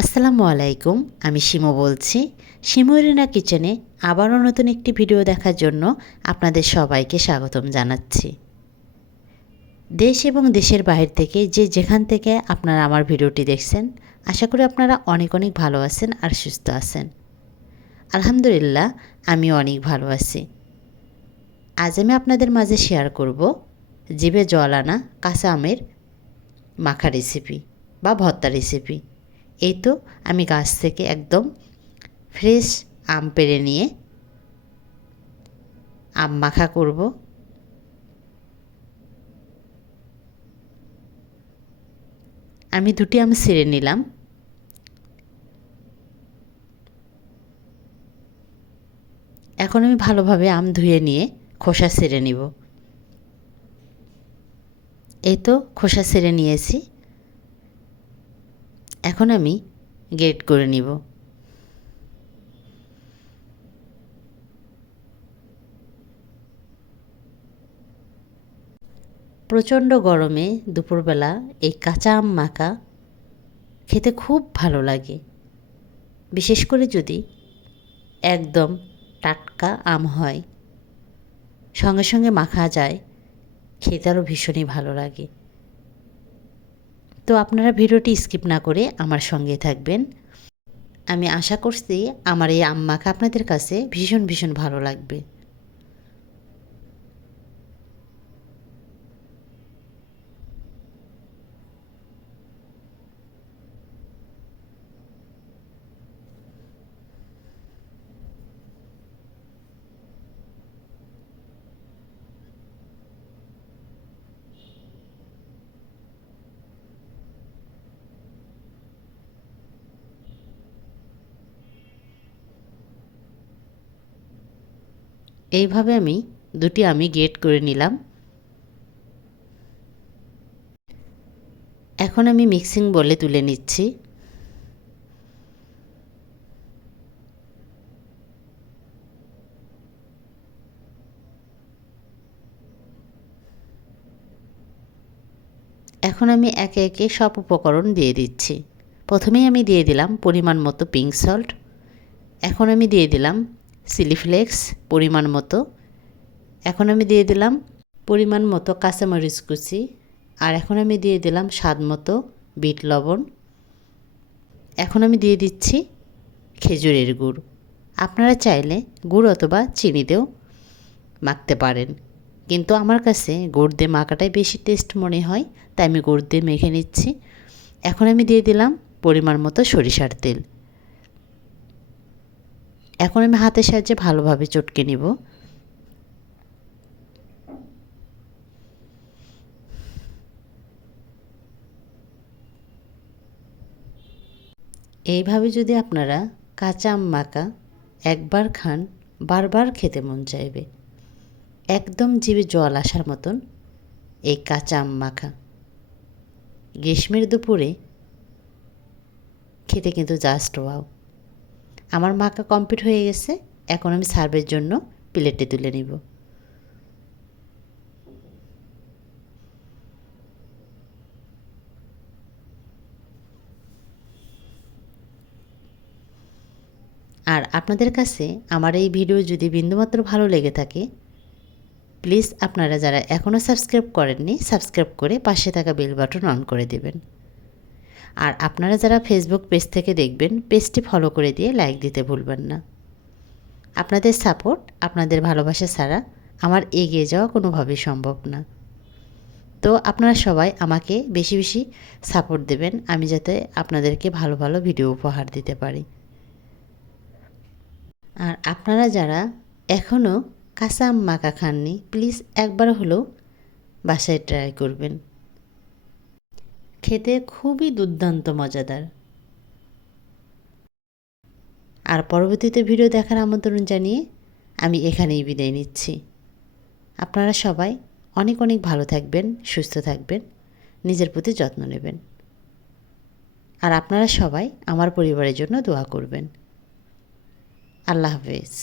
আসসালামু আলাইকুম, আমি শিমু বলছি। শিমু এরিনা কিচেনে আবারও নতুন একটি ভিডিও দেখার জন্য আপনাদের সবাইকে স্বাগতম জানাচ্ছি। দেশ এবং দেশের বাইরে থেকে যে যেখান থেকে আপনারা আমার ভিডিওটি দেখছেন, আশা করি আপনারা অনেক অনেক ভালো আছেন আর সুস্থ আছেন। আলহামদুলিল্লাহ, আমিও অনেক ভালো আছি। আজ আমি আপনাদের মাঝে শেয়ার করব জিভে জল আনা কাঁচা আমের মাখা রেসিপি বা ভর্তা রেসিপি। এই তো আমি গাছ থেকে একদম ফ্রেশ আম পেড়ে নিয়ে আম মাখা করব। আমি দুটি আম ছিঁড়ে নিলাম। এখন আমি ভালোভাবে আম ধুয়ে নিয়ে খোসা ছিঁড়ে নিব। এই তো খোসা ছিঁড়ে নিয়েছি। এখন আমি গ্রেট করে নিব। প্রচণ্ড গরমে দুপুরবেলা এই কাঁচা আম মাখা খেতে খুব ভালো লাগে, বিশেষ করে যদি একদম টাটকা আম হয়, সঙ্গে সঙ্গে মাখা যায়, খেতে আরও ভীষণই ভালো লাগে। তো আপনারা ভিডিওটি স্কিপ না করে আমার সঙ্গে থাকবেন। আমি আশা করছি আমার এই আম মাখা আপনাদের কাছে ভীষণ ভীষণ ভালো লাগবে। এইভাবে আমি দুটি আমি গ্রেট করে নিলাম। এখন আমি মিক্সিং বলে তুলে নিচ্ছি। এখন আমি একে একে সব উপকরণ দিয়ে দিচ্ছি। প্রথমেই আমি দিয়ে দিলাম পরিমাণ মতো পিঙ্ক সল্ট। এখন আমি দিয়ে দিলাম চিলি ফ্লেক্স পরিমাণ মতো। এখন আমি দিয়ে দিলাম পরিমাণ মতো কাঁচামরিচ কুচি। আর এখন আমি দিয়ে দিলাম স্বাদ মতো বিট লবণ। এখন আমি দিয়ে দিচ্ছি খেজুরের গুড়। আপনারা চাইলে গুড় অথবা চিনি দিয়েও মাখতে পারেন, কিন্তু আমার কাছে গুড় দিয়ে মাখাটাই বেশি টেস্ট মনে হয়, তাই আমি গুড় দিয়ে মেখে নিচ্ছি। এখন আমি দিয়ে দিলাম পরিমাণ মতো সরিষার তেল। এখন আমি হাতের সাহায্যে ভালোভাবে চটকে নিব। এইভাবে যদি আপনারা কাঁচা আম মাখা একবার খান, বারবার খেতে মন চাইবে। একদম জিভে জল আসার মতন এই কাঁচা আম মাখা গ্রীষ্মের দুপুরে খেতে কিন্তু জাস্ট ওয়াও। আমার মাখা কমপ্লিট হয়ে গেছে। এখন আমি সার্ভের জন্য প্লেটে তুলে নিব। আর আপনাদের কাছে আমার এই ভিডিও যদি বিন্দুমাত্র ভালো লেগে থাকে, প্লিজ আপনারা যারা এখনও সাবস্ক্রাইব করেননি, সাবস্ক্রাইব করে পাশে থাকা বেল বাটন অন করে দেবেন। আর আপনারা যারা ফেসবুক পেজ থেকে দেখবেন, পেজটি ফলো করে দিয়ে লাইক দিতে ভুলবেন না। আপনাদের সাপোর্ট, আপনাদের ভালোবাসা ছাড়া আমার এগিয়ে যাওয়া কোনোভাবেই সম্ভব না। তো আপনারা সবাই আমাকে বেশি বেশি সাপোর্ট দেবেন, আমি যাতে আপনাদেরকে ভালো ভালো ভিডিও উপহার দিতে পারি। আর আপনারা যারা এখনও কাঁচা আম মাখা খাননি, প্লিজ একবার হলেও বাসায় ট্রাই করবেন। খেতে খুবই দুর্দান্ত মজাদার। আর পরবর্তীতে ভিডিও দেখার আমন্ত্রণ জানিয়ে আমি এখানেই বিদায় নিচ্ছি। আপনারা সবাই অনেক অনেক ভালো থাকবেন, সুস্থ থাকবেন, নিজের প্রতি যত্ন নেবেন। আর আপনারা সবাই আমার পরিবারের জন্য দোয়া করবেন। আল্লাহ হাফেজ।